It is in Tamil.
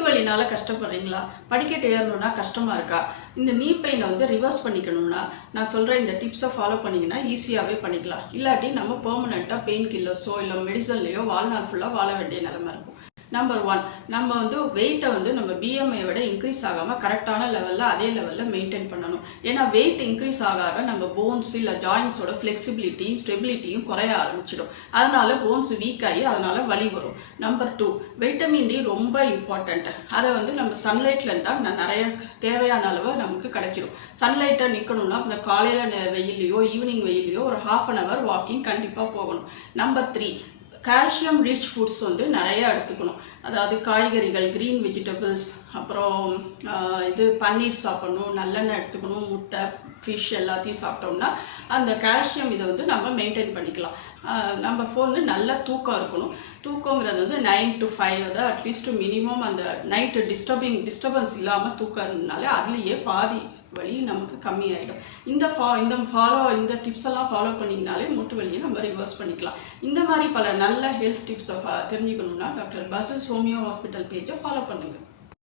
முட்டு வலினால கஷ்டப்படுறீங்களா? படிக்கட்டு ஏறணும்னா கஷ்டமாக இருக்கா? இந்த நீ பெயினை வந்து ரிவர்ஸ் பண்ணிக்கணும்னா நான் சொல்கிற இந்த டிப்ஸை ஃபாலோ பண்ணிங்கன்னா ஈஸியாகவே பண்ணிக்கலாம். இல்லாட்டி நம்ம பெர்மனெண்ட்டாக பெயின் கில்லர்ஸோ இல்லை மெடிசன்லேயோ வாழ்நாள் ஃபுல்லாக வாழ வேண்டிய நிலைமை இருக்கும். நம்பர் 1, நம்ம வந்து வெயிட்டை வந்து நம்ம பிஎம்ஐ விட இன்க்ரீஸ் ஆகாமல் கரெக்டான லெவலில் அதே லெவலில் மெயின்டைன் பண்ணணும். ஏன்னா வெயிட் இன்க்ரீஸ் ஆக நம்ம போன்ஸ் இல்லை ஜாயின்ஸோட ஃப்ளெக்சிபிலிட்டியும் ஸ்டெபிலிட்டியும் குறைய ஆரம்பிச்சிடும். அதனால போன்ஸ் வீக் ஆகி அதனால வலி வரும். நம்பர் 2, வைட்டமின் டி ரொம்ப இம்பார்ட்டண்ட். அதை வந்து நம்ம சன்லைட்ல இருந்தால் நிறைய தேவையான அளவு நமக்கு கிடைச்சிடும். சன்லைட்டை நிற்கணும்னா இந்த காலையில் வெயிலையோ ஈவினிங் வெயிலையோ ஒரு ½ hour வாக்கிங் கண்டிப்பாக போகணும். நம்பர் 3, கால்சியம் ரிச் ஃபுட்ஸ் வந்து நிறைய எடுத்துக்கணும். அதாவது காய்கறிகள், க்ரீன் வெஜிடபிள்ஸ், அப்புறம் இது பன்னீர் சாப்பிடணும், நல்லெண்ணெய் எடுத்துக்கணும், முட்டை, ஃபிஷ் எல்லாத்தையும் சாப்பிட்டோம்னா அந்த கால்சியம் இதை வந்து நம்ம மெயின்டைன் பண்ணிக்கலாம். நம்ம வந்து நல்ல தூக்கம் இருக்கணும். தூக்கங்கிறது வந்து 9 to 5 அதாவது அட்லீஸ்ட் மினிமம் அந்த நைட்டு டிஸ்டர்பன்ஸ் இல்லாமல் தூக்கம் இருந்ததுனால அதுலேயே பாதி வலி நமக்கு கம்மியாயிடும். இந்த டிப்ஸ் எல்லாம் ஃபாலோ பண்ணிங்கனாலே முட்டு வலியை நம்ம ரிவர்ஸ் பண்ணிக்கலாம். இந்த மாதிரி பல நல்ல ஹெல்த் டிப்ஸை தெரிஞ்சுக்கணும்னா டாக்டர் பசில்ஸ் ஹோமியோ ஹாஸ்பிட்டல் பேஜை ஃபாலோ பண்ணுங்கள்.